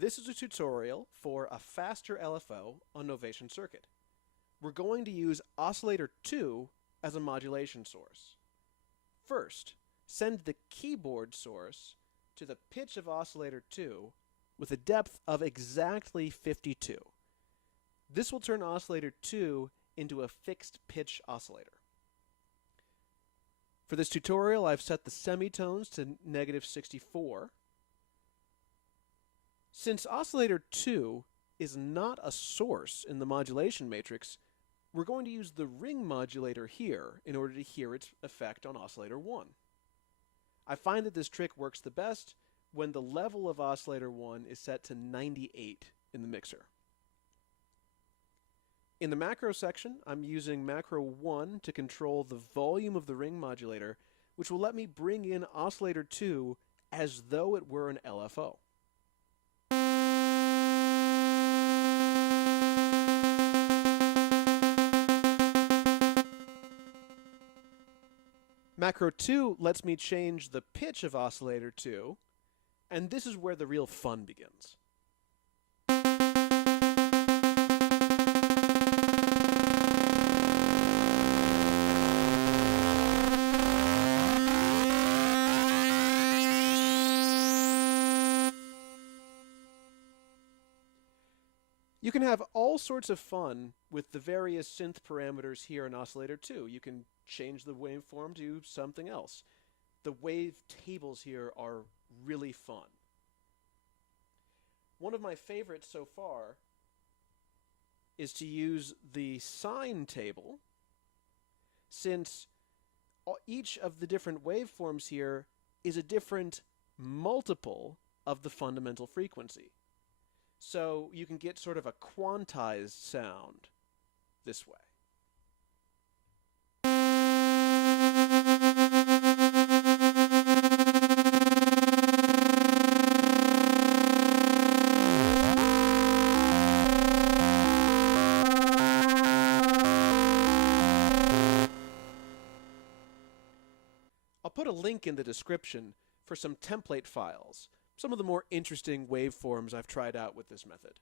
This is a tutorial for a faster LFO on Novation Circuit. We're going to use Oscillator 2 as a modulation source. First, send the keyboard source to the pitch of Oscillator 2 with a depth of exactly 52. This will turn Oscillator 2 into a fixed pitch oscillator. For this tutorial, I've set the semitones to -64. Since Oscillator 2 is not a source in the modulation matrix, we're going to use the ring modulator here in order to hear its effect on Oscillator 1. I find that this trick works the best when the level of Oscillator 1 is set to 98 in the mixer. In the macro section, I'm using macro 1 to control the volume of the ring modulator, which will let me bring in Oscillator 2 as though it were an LFO. Macro 2 lets me change the pitch of Oscillator 2, and this is where the real fun begins. You can have all sorts of fun with the various synth parameters here in Oscillator 2. You can change the waveform to something else. The wave tables here are really fun. One of my favorites so far is to use the sine table, since each of the different waveforms here is a different multiple of the fundamental frequency. So you can get sort of a quantized sound this way. I'll put a link in the description for some template files, some of the more interesting waveforms I've tried out with this method.